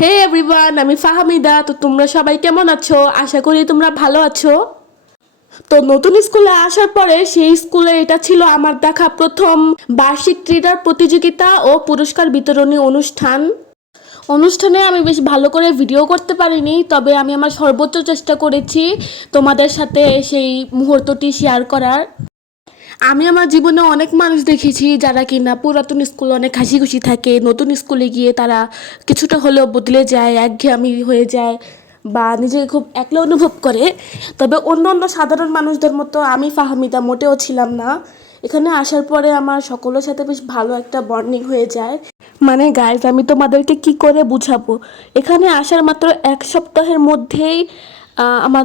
হে everyone, আমি ফাহামিদা। তো তোমরা সবাই কেমন আছো? আশা করি তোমরা ভালো আছো। তো নতুন স্কুলে আসার পরে সেই স্কুলে এটা ছিল আমার দেখা প্রথম বার্ষিক ক্রীড়ার প্রতিযোগিতা ও পুরস্কার বিতরণী অনুষ্ঠানে আমি বেশ ভালো করে ভিডিও করতে পারিনি, তবে আমি আমার সর্বোচ্চ চেষ্টা করেছি তোমাদের সাথে সেই মুহূর্তটি শেয়ার করার। আমি আমার জীবনে অনেক মানুষ দেখেছি যারা কিনা পুরাতন স্কুলে অনেক হাসি খুশি থাকে, নতুন স্কুলে গিয়ে তারা কিছুটা হলেও বদলে যায়, একঘেয়েমি হয়ে যায় বা নিজেকে খুব একলা অনুভব করে। তবে অন্য অন্য সাধারণ মানুষদের মতো আমি ফাহামিদা মোটেও ছিলাম না। এখানে আসার পরে আমার সকলের সাথে বেশ ভালো একটা বন্ডিং হয়ে যায়। মানে গাইজ, আমি তোমাদেরকে কি করে বুঝাবো, এখানে আসার মাত্র এক সপ্তাহের মধ্যেই আমার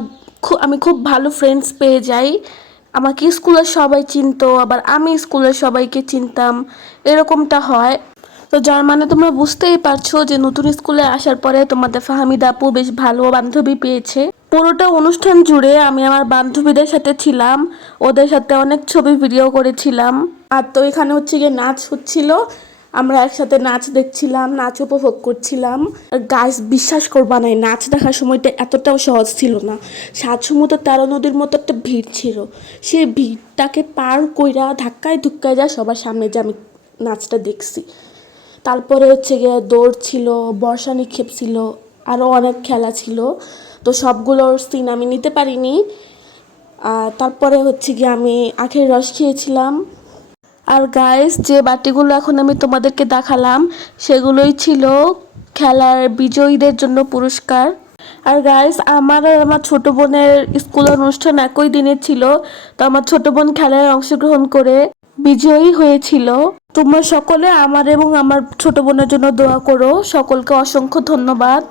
আমি খুব ভালো ফ্রেন্ডস পেয়ে যাই। আমাকে স্কুলের সবাই চিনতো, আবার আমি স্কুলের সবাইকে চিনতাম, এরকমটা হয়। তো যার মানে তোমরা বুঝতেই পারছো যে নতুন স্কুলে আসার পরে তোমাদের ফাহামিদা আপু বেশ ভালো বান্ধবী পেয়েছে। পুরোটা অনুষ্ঠান জুড়ে আমি আমার বান্ধবীদের সাথে ছিলাম, ওদের সাথে অনেক ছবি ভিডিও করেছিলাম। আর তো এখানে হচ্ছে গিয়ে নাচ হচ্ছিল, আমরা একসাথে নাচ দেখছিলাম, নাচ উপভোগ করছিলাম। গাইস, বিশ্বাস করবা না, নাচ দেখার সময়টা এতটাও সহজ ছিল না। সাত সমুদ্র 13 নদীর মতো একটা ভিড় ছিল। সেই ভিড়টাকে পার কইরা ধাক্কায় ধুক্কায় যা সবার সামনে যে আমি নাচটা দেখছি। তারপরে হচ্ছে গিয়ে দৌড় ছিল, বর্ষা নিক্ষেপ ছিল, আরও অনেক খেলা ছিল। তো সবগুলোর সিন আমি নিতে পারিনি। তারপরে হচ্ছে গিয়ে আমি আখের রস খেয়েছিলাম। আর গাইস, যে বাটিগুলো এখন আমি তোমাদেরকে দেখালাম সেগুলোই ছিল খেলার বিজয়ীদের জন্য পুরস্কার। আর গাইস, আমার আর আমার ছোট বোনের স্কুল অনুষ্ঠান একই দিনে ছিল। তো আমার ছোট বোন খেলায় অংশগ্রহণ করে বিজয়ী হয়েছিল। তোমরা সকলে আমার এবং আমার ছোট বোনের জন্য দোয়া করো। সকলকে অসংখ্য ধন্যবাদ।